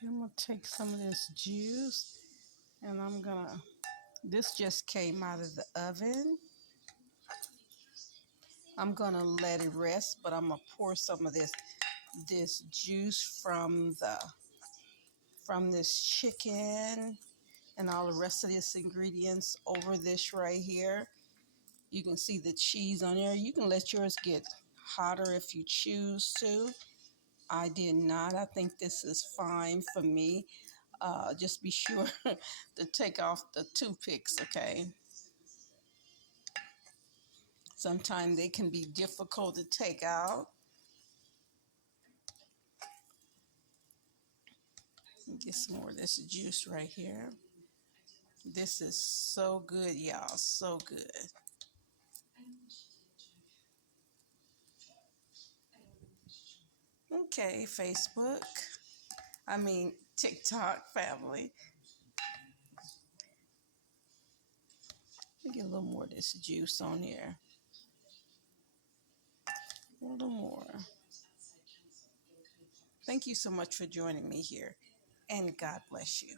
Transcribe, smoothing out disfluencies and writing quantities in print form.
Okay, I'm going to take some of this juice and I'm going to, this just came out of the oven. I'm going to let it rest, but I'm going to pour some of this juice from this chicken and all the rest of this ingredients over this right here. You can see the cheese on there. You can let yours get hotter if you choose to. I did not. I think this is fine for me. Just be sure to take off the toothpicks, okay? Sometimes they can be difficult to take out. Get some more of this juice right here. This is so good, y'all. So good. Okay, TikTok family. Let me get a little more of this juice on here. A little more. Thank you so much for joining me here, and God bless you.